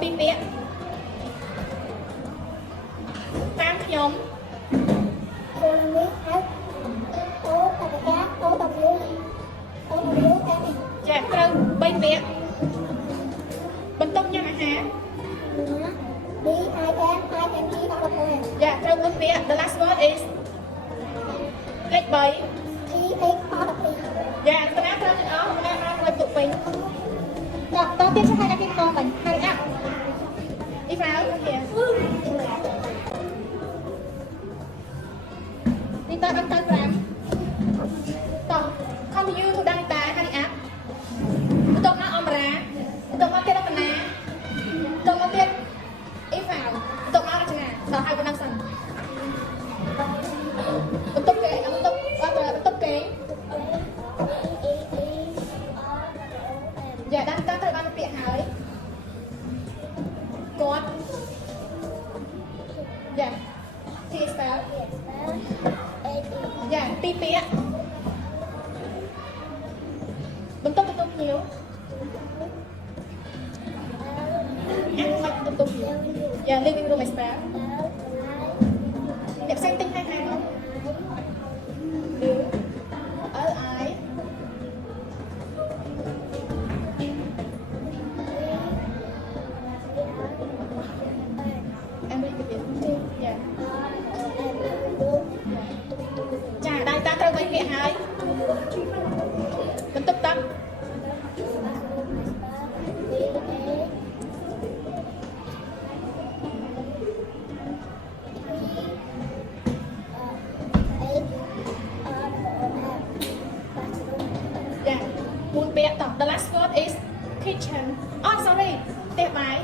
ពីរពាក្យតាមខ្ញុំ ចាត្រូវ3ពាក្យបន្ទប់ញ៉ាំអាហារ dạ trong nước Việt the last word is លេខ3 dạ ស្នាត្រូវទាំងអស់ស្នាមកលើទុកពេញតទៀតឆ្លៃដាក់គេកងបាញ់ហើយអាប់អ៊ីហ្វាល់អូខេនេះតើអត់ទៅ5តោះ continue to ដល់តាហើយអាប់បន្ទាប់មកអមរាបន្ទាប់មកទៀតរតនាបន្ទាប់មកទៀតអ៊ីហ្វាល់បន្ទាប់មករចនាដល់ហើយប៉ុណ្ណឹងសិនបន្ទប់គេបន្ទប់បន្ទប់គេយ៉ាដល់តាត្រូវបានពាក្យហើយគាត់យ៉ា T spell យ៉ាទីពាក្យបន្ទប់ភ្ញៀវបន្ទប់ភ្ញៀវយ៉ា living room spell អ្នកផ្សេងទិញហើយហើយមកឬអើអាយអេមរីកទៀតយ៉ាចាដៃតាត្រូវបីពាក្យហើយបន្ទប់តាំThe last word is kitchen. Oh, sorry. Tiếp bài.